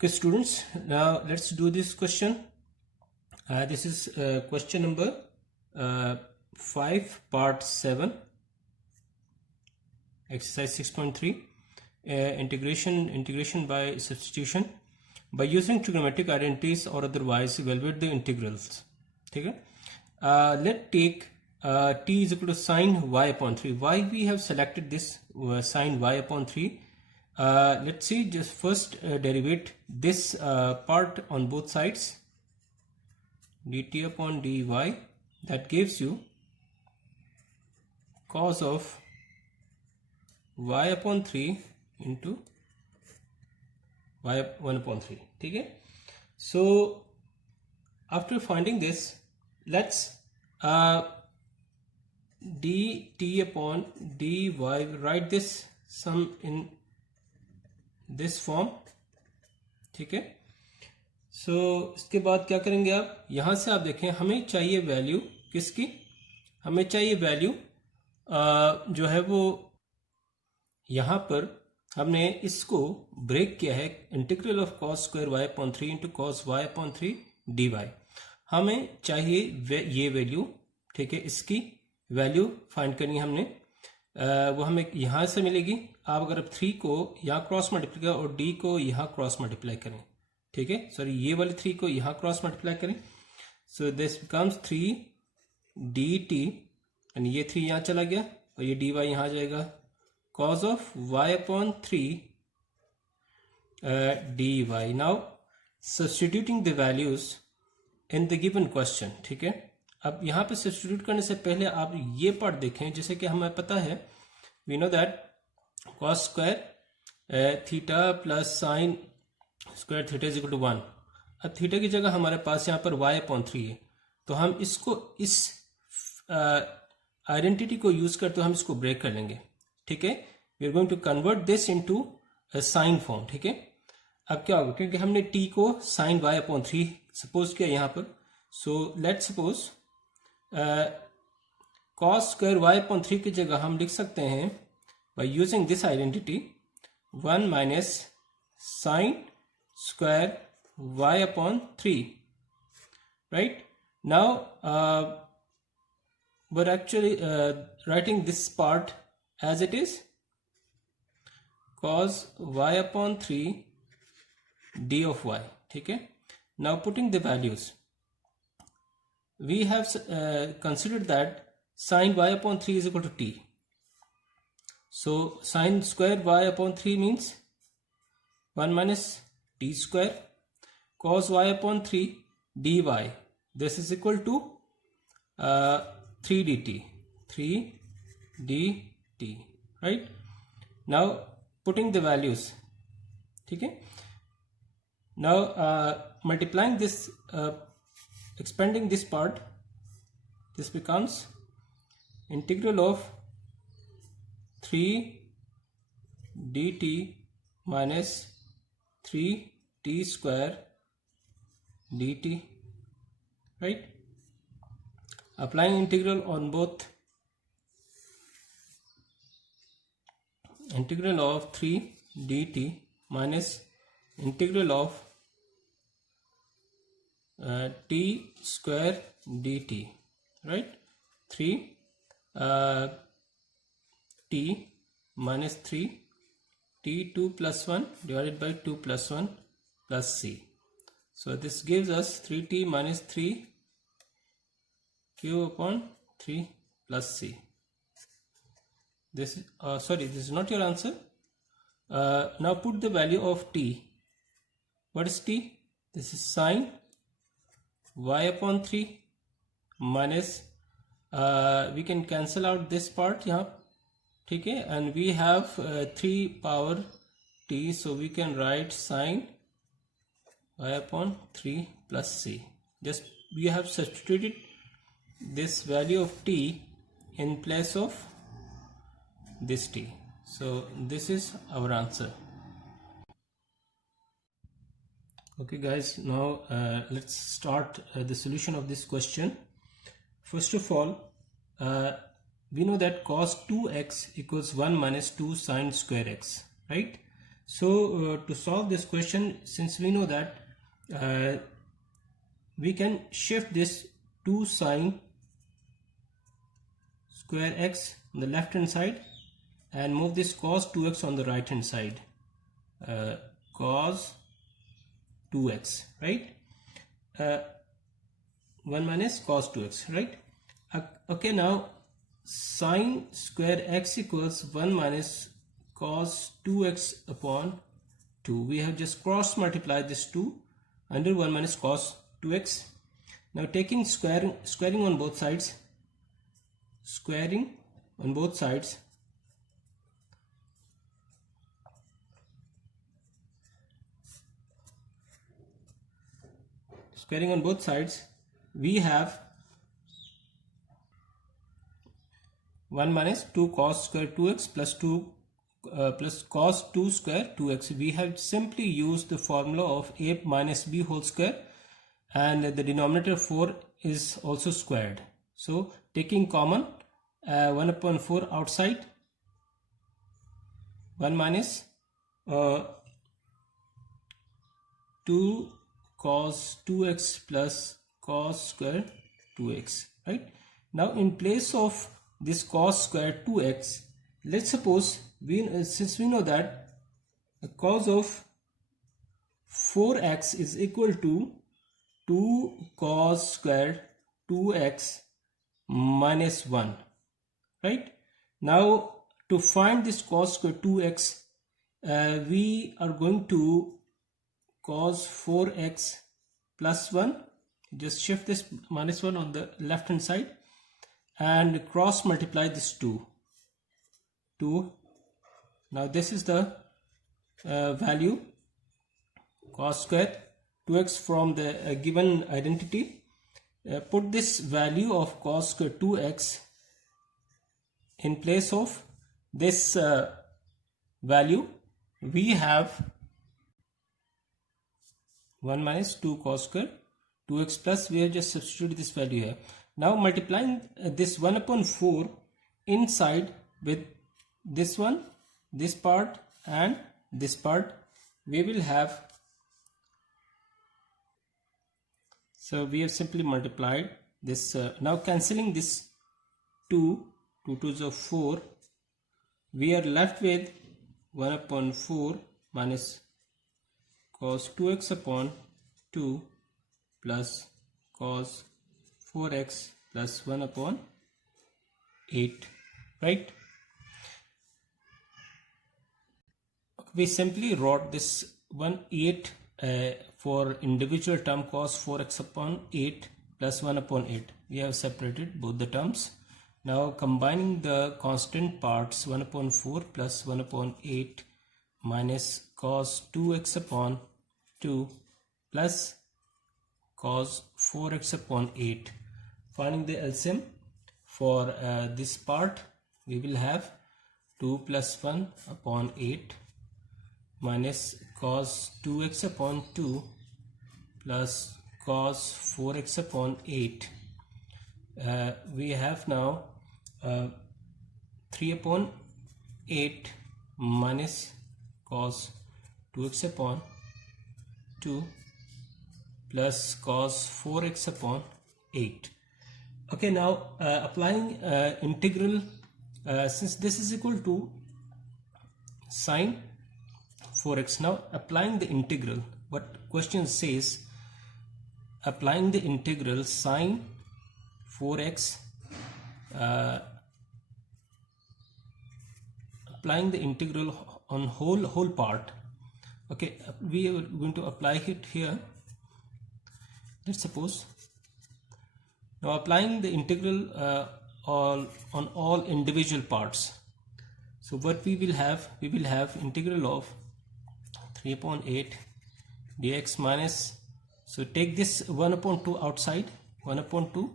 Okay, students, now let's do this question. This is question number 5, part 7, exercise 6.3, integration by substitution. By using trigonometric identities or otherwise evaluate the integrals. Okay? Let's take t is equal to sine y upon 3. Why we have selected this sine y upon 3? Let's see, just first derivate this part on both sides, dt upon dy, that gives you cos of y upon 3 into y 1 upon 3. Okay? So after finding this, let's dt upon dy, write this sum in this form. ठीक है, सो इसके बाद क्या करेंगे आप, यहां से आप देखें हमें चाहिए वैल्यू किसकी, हमें चाहिए वैल्यू जो है वो यहां पर हमने इसको ब्रेक किया है, integral of cos square Y upon 3 into cos Y upon 3 D Y. हमें चाहिए ये वैल्यू. ठीक है, इसकी वैल्यू फाइंड करनी है हमने. वो हमें यहां से मिलेगी. आप अगर 3 को यहाँ क्रॉस मल्टीप्लाई करें और d को यहाँ क्रॉस मल्टीप्लाई करें, ठीक है, सॉरी ये वाले 3 को यहाँ क्रॉस मल्टीप्लाई करें, so this becomes 3 dt and ये 3 यहाँ चला गया और ये dy यहाँ आ जाएगा, cos of y upon 3 dy. Now substituting the values in the given question. ठीक है, अब यहाँ पे सब्स्टिट्यूट करने से पहले आप ये पार्ट देखें. जैसे कि हमें पता है, we know that cos square theta plus sine square theta is equal to 1. अब थीटा की जगह हमारे पास यहाँ पर y अपॉन 3 है, तो हम इसको इस आइडेंटिटी को यूज करते हम इसको ब्रेक कर लेंगे. ठीक है, we are going to convert this into sine form. ठीक है, अब क्या होगा, क्योंकि हमने t को साइन y अपॉन 3 सपोज किया यहाँ पर. So let suppose cos square y upon 3 की जगह हम लिख सकते हैं by using this identity 1 minus sine square y upon 3, right? Now we're actually writing this part as it is, cos y upon 3 d of y. ठीक है, now putting the values, we have considered that sine y upon 3 is equal to t. So sine square y upon 3 means 1 minus t square, cos y upon 3 dy, this is equal to 3 dt, 3 dt, right? Now putting the values. ठीक है, now multiplying this, expanding this part, this becomes integral of 3 dt minus 3 t square dt, right? Applying integral on both, integral of 3 dt minus integral of t square dt, right? 3 t minus 3 t2 plus 1 divided by 2 plus 1 plus c. So this gives us 3t minus 3 q upon 3 plus c. This is sorry, this is not your answer. Now put the value of t. What is t? This is sine y upon 3 minus we can cancel out this part यहाँ. ठीक है, and we have 3 power t, so we can write sine y upon 3 plus c. Just we have substituted this value of t in place of this t, so this is our answer. Okay guys, now let's start the solution of this question. First of all, we know that cos 2x equals 1 minus 2 sine square x, right? So to solve this question, since we know that we can shift this 2 sine square x on the left hand side and move this cos 2x on the right hand side, cos 2x, right? 1 minus cos 2x, right? Okay, now sine square x equals 1 minus cos 2x upon 2. We have just cross multiplied this 2 under 1 minus cos 2x. Now taking squaring on both sides, squaring on both sides, we have 1 minus 2 cos square 2x plus 2 plus cos 2 square 2x. We have simply used the formula of a minus b whole square, and the denominator 4 is also squared. So taking common 1 upon 4 outside, 1 minus 2 cos 2x plus cos square 2x, right? Now in place of this cos square 2x, let's suppose since we know that the cos of 4x is equal to 2 cos square 2x minus 1, right? Now to find this cos square 2x, we are going to cos 4x plus 1, just shift this minus 1 on the left hand side and cross multiply this 2. Now this is the value cos square 2x from the given identity. Put this value of cos square 2x in place of this value. We have 1 minus 2 cos square 2x plus, we have just substituted this value here. Now multiplying this 1 upon 4 inside with this one, this part and this part, we will have, so we have simply multiplied this, now cancelling this 2 2s of 4, we are left with 1 upon 4 minus cos 2x upon 2 plus cos 4x plus 1 upon 8, right? We simply wrote this 8 for individual term cos 4x upon 8 plus 1 upon 8. We have separated both the terms. Now combining the constant parts, 1 upon 4 plus 1 upon 8 minus cos 2x upon 2 plus cos 4x upon 8. Finding the LCM for this part, we will have 2 plus 1 upon 8 minus cos 2x upon 2 plus cos 4x upon 8. We have now 3 upon 8 minus cos 2x upon 2 plus cos 4x upon 8. Okay, now applying integral, since this is equal to sine 4x, now applying the integral, what question says, applying the integral sine 4x, applying the integral on whole part. Okay, we are going to apply it here. Let's suppose, now applying the integral on all individual parts. So what we will have integral of 3 upon 8 dx minus, so take this 1 upon 2 outside, 1 upon 2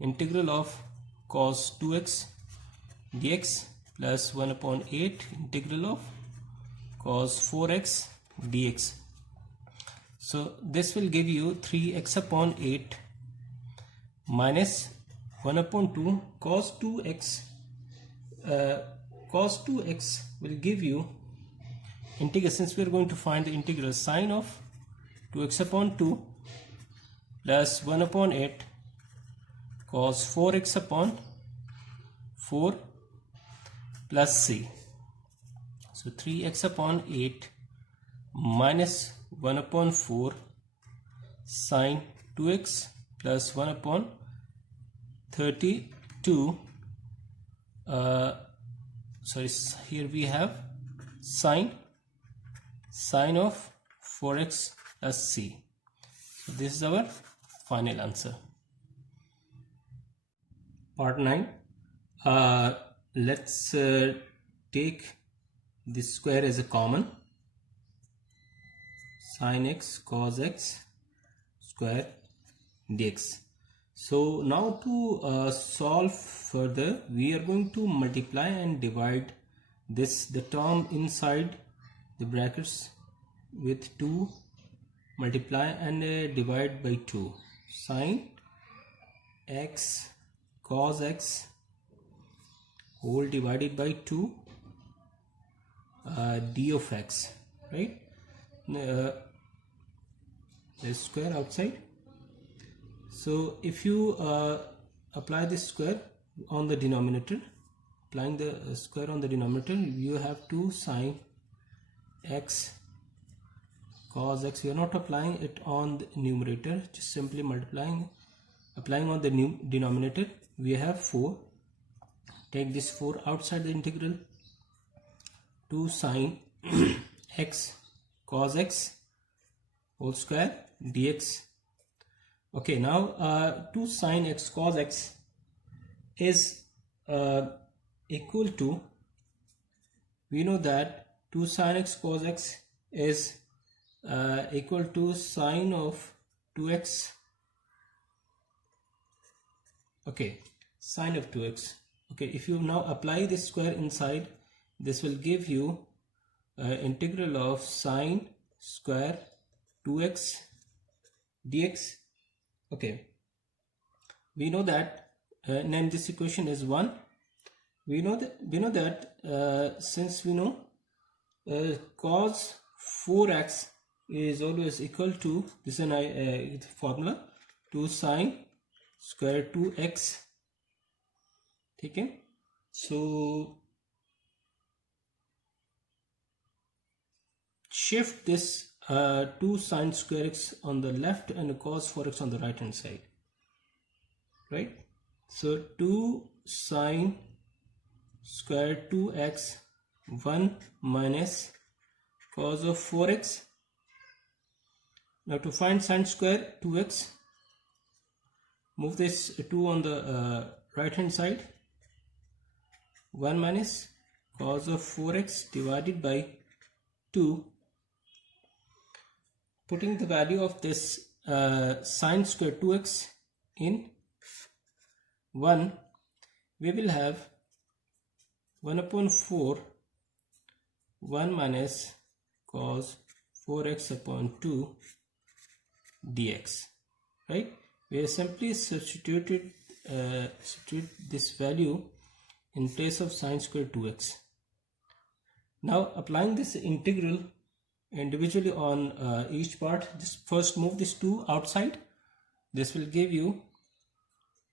integral of cos 2x dx plus 1 upon 8 integral of cos 4x dx. So this will give you 3x upon 8 minus 1 upon 2 cos 2x. Cos 2x will give you integral, since we are going to find the integral, sine of 2x upon 2 plus 1 upon 8 cos 4x upon 4 plus c. So 3x upon 8 minus 1 upon 4 sine 2x plus 1 upon 32. Sorry, here we have sine of 4x plus c. So this is our final answer. Part 9. Let's take this square as a common. Sin x cos x square dx. So now to solve further, we are going to multiply and divide the term inside the brackets with 2, multiply and divide by 2. Sin x cos x whole divided by 2 d of x, right? The square outside. So if you apply this square on the denominator, applying the square on the denominator, you have 2 sin x cos x. You are not applying it on the numerator, just simply applying on the new denominator. We have 4. Take this 4 outside the integral. 2 sin x cos x whole square dx. Okay, now 2 sin x cos x is equal to, we know that 2 sin x cos x is equal to sine of 2x. Okay, sine of 2x. Okay, if you now apply this square inside, this will give you integral of sine square 2x dx. Okay, we know that name this equation is 1. We know that since we know cos 4x is always equal to, this is a formula, 2 sine square 2x. Okay, so shift this 2 sine square x on the left and cos 4x on the right hand side, right? So 2 sine square 2x 1 minus cos of 4x. Now to find sine square 2x, move this 2 on the right hand side. 1 minus cos of 4x divided by 2. Putting the value of this sine square 2x in 1, we will have 1 upon 4 1 minus cos 4x upon 2 dx, right? We have simply substitute this value in place of sine square 2x. Now applying this integral individually on each part, just first move this 2 outside. This will give you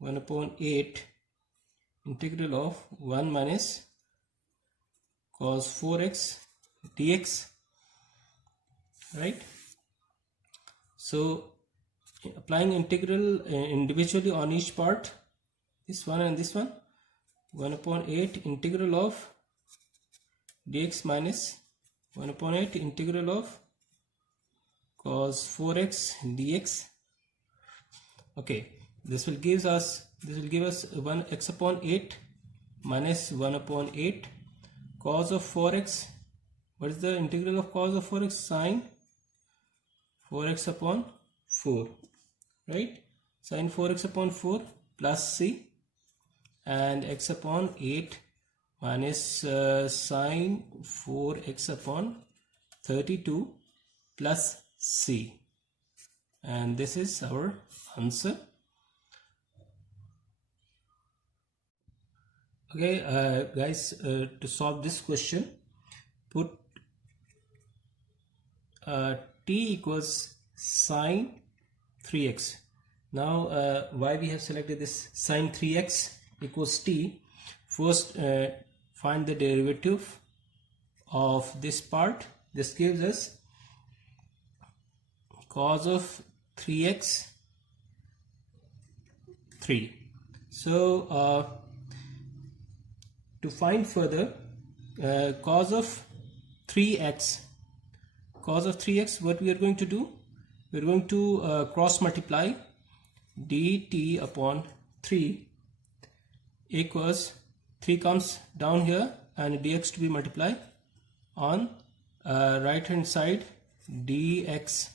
1 upon 8 integral of 1 minus cos 4x dx, right? So applying integral individually on each part, this one and this one, 1 upon 8 integral of dx minus 1 upon 8 integral of cos 4x dx. Okay, this will give us 1 x upon 8 minus 1 upon 8 cos of 4x. What is the integral of cos of 4x? Sine 4x upon 4, right? Sine 4x upon 4 plus c, and x upon 8 minus sine 4x upon 32 plus c, and this is our answer. Okay, guys, to solve this question, put t equals sine 3x. Now why we have selected this sine 3x equals t? First find the derivative of this part. This gives us cos of 3x 3. So to find further cos of 3x, what we are going to do, we are going to cross multiply dt upon 3 equals 3 comes down here and dx to be multiplied on right hand side dx.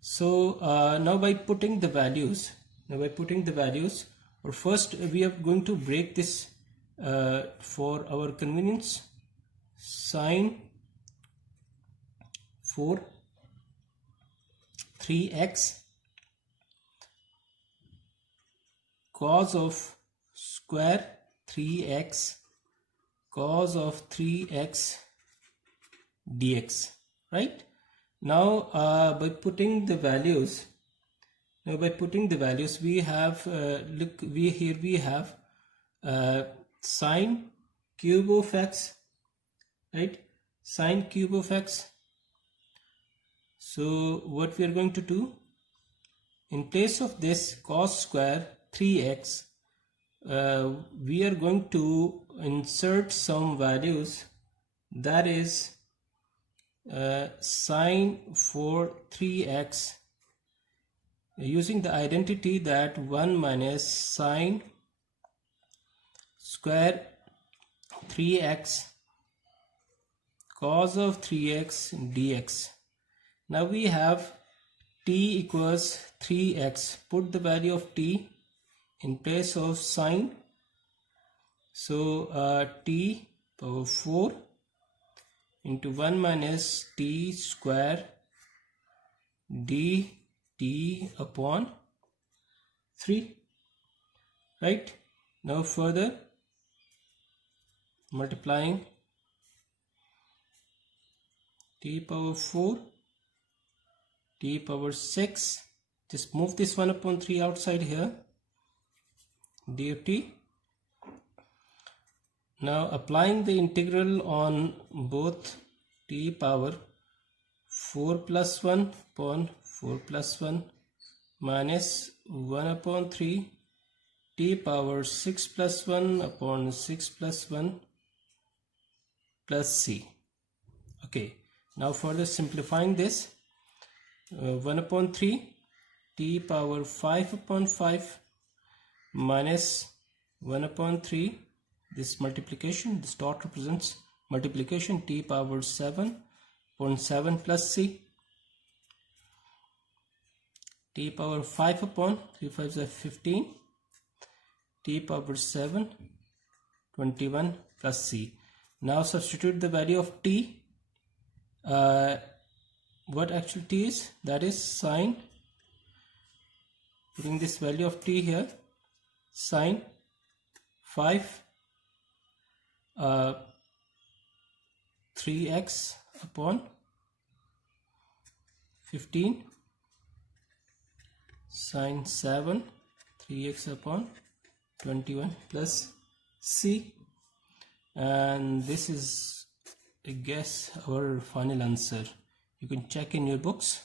So now by putting the values, or first we are going to break this for our convenience. Sine 3x cos of square 3x cos of 3x dx, right? Now by putting the values, we have we have sine cube of x, right? Sine cube of x. So what we are going to do, in place of this cos square 3x, we are going to insert some values, that is sine for 3x, using the identity that 1 minus sine square 3x cos of 3x dx. Now we have t equals 3x. Put the value of t in place of sine. So t power 4 into 1 minus t square dt upon 3, right? Now further multiplying t power 4, t power 6, just move this 1 upon 3 outside here, dt. Now applying the integral on both t power 4 plus 1 upon 4 plus 1 minus 1 upon 3 t power 6 plus 1 upon 6 plus 1 plus c. Okay, now further simplifying this, 1 upon 3 t power 5 upon 5 minus 1 upon 3, this multiplication, this dot represents multiplication, t power 7 upon 7 plus c, t power 5 upon 3 5s are 15, t power 7 21 plus c. Now substitute the value of t, what actual t is, that is sine, putting this value of t here, sine 5 3x upon 15 sine 7 3x upon 21 plus c, and this is, I guess, our final answer. You can check in your books.